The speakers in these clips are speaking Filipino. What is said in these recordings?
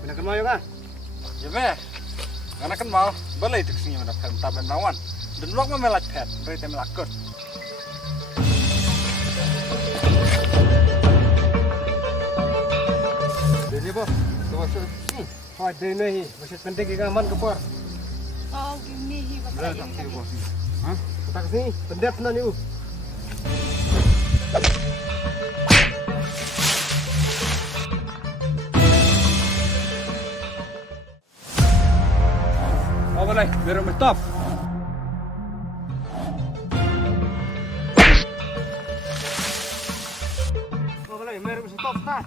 Benakan mau kan? Ya be, karena kan mau balai itu kesini mana pem taben nawan dan luak memelat pet, berita melakut. Jadi boh, coba sih. Kau ada ini, masih penting kita aman kepor. Oh, gini hi bapak ini. Hah? Kita kesini, pendek nanti u. Oh balai, biar stop. Kau boleh, mari kita stop kan?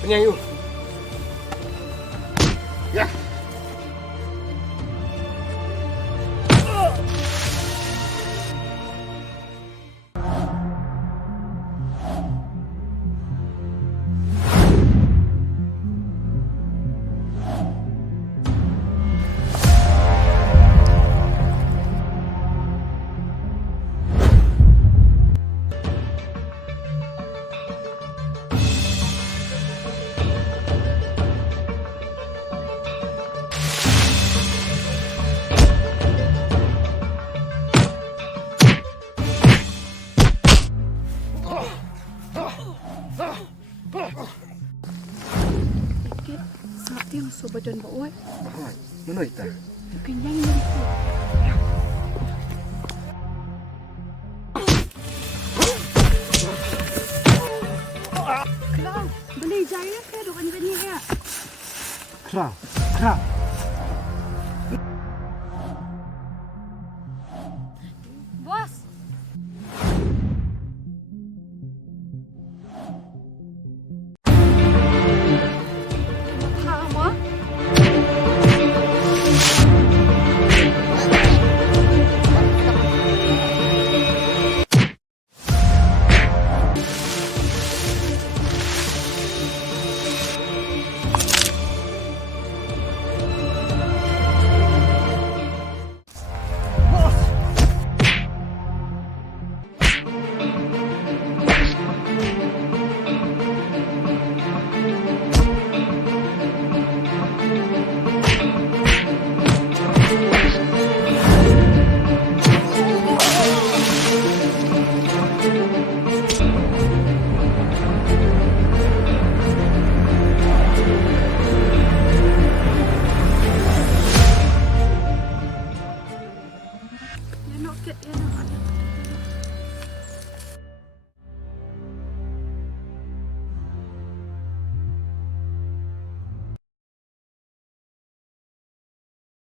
Penyang yuk. Ya. Dikit, sakit yang badan bawa. Mana itu? Mungkin yang itu. Kau, beli jaya ke dokan beli ya? Kerang, kerang.